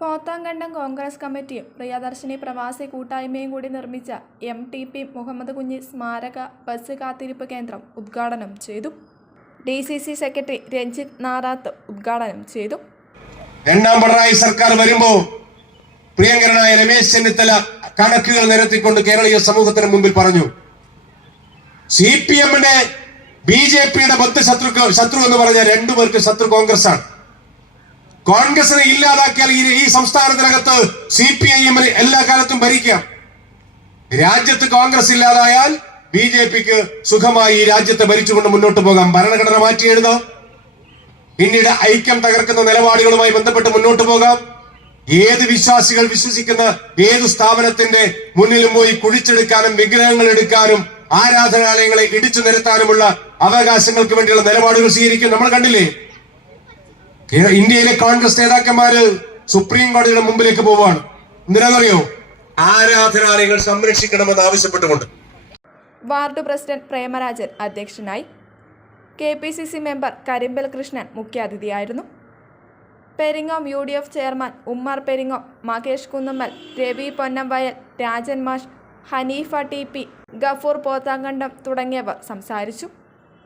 പോത്താങ്കണ്ടം കോൺഗ്രസ് കമ്മിറ്റിയും പ്രിയദർശിനി പ്രവാസി കൂട്ടായ്മയും കൂടി നിർമ്മിച്ച MTP മുഹമ്മദ് കുഞ്ഞി സ്മാരക ബസ് കാത്തിരിപ്പ് കേന്ദ്രം ഉദ്ഘാടനം ചെയ്തു. DCC സെക്രട്ടറി രഞ്ജിത്ത് നാറാത്ത് ഉദ്ഘാടനം ചെയ്തു. രണ്ടാം പിണറായി സർക്കാർ വരുമ്പോൾ പ്രിയങ്കരനായ രമേശ് ചെന്നിത്തല കണക്കുകൾ നിരത്തിക്കൊണ്ട് കേരളീയ സമൂഹത്തിന് മുമ്പിൽ പറഞ്ഞു, CPM-ന്റെ BJP-യുടെ ശത്രു എന്ന് പറഞ്ഞ രണ്ടുപേർക്ക് ശത്രു കോൺഗ്രസ് ആണ്. കോൺഗ്രസിനെ ഇല്ലാതാക്കിയാൽ ഈ സംസ്ഥാനത്തിനകത്ത് CPIM എല്ലാ കാലത്തും ഭരിക്കാം. രാജ്യത്ത് കോൺഗ്രസ് ഇല്ലാതായാൽ BJP-ക്ക് സുഖമായി ഈ രാജ്യത്തെ ഭരിച്ചുകൊണ്ട് മുന്നോട്ട് പോകാം. ഭരണഘടന മാറ്റി എഴുതാം, പിന്നീട് ഐക്യം തകർക്കുന്ന നിലപാടുകളുമായി ബന്ധപ്പെട്ട് മുന്നോട്ട് പോകാം. ഏത് വിശ്വാസികൾ വിശ്വസിക്കുന്ന ഏത് സ്ഥാപനത്തിന്റെ മുന്നിലും പോയി കുഴിച്ചെടുക്കാനും വിഗ്രഹങ്ങൾ എടുക്കാനും ആരാധനാലയങ്ങളെ ഇടിച്ചു നിരത്താനുമുള്ള അവകാശങ്ങൾക്ക് വേണ്ടിയുള്ള നിലപാടുകൾ സ്വീകരിക്കും. നമ്മൾ കണ്ടില്ലേ, ഇന്ത്യയിലെ കോൺഗ്രസ് നേതാക്കന്മാര് സുപ്രീം കോടതിയുടെ മുമ്പിലേക്ക് പോവാണ്. എന്തിനാണെന്നറിയോ? ആരാധനാലയങ്ങൾ സംരക്ഷിക്കണമെന്ന് ആവശ്യപ്പെട്ടുകൊണ്ട്. വാർഡ് പ്രസിഡന്റ് പ്രേമരാജൻ അധ്യക്ഷനായി. KPCC മെമ്പർ കരിമ്പൽ കൃഷ്ണൻ മുഖ്യാതിഥിയായിരുന്നു. പെരിങ്ങോം UDF ചെയർമാൻ ഉമ്മർ പെരിങ്ങോം, മകേഷ് കുന്നുമ്മൽ, രവി പൊന്നംവയൽ, രാജൻ മാഷ്, ഹനീഫ TP, ഗഫൂർ പോത്താങ്കണ്ടം തുടങ്ങിയവർ സംസാരിച്ചു.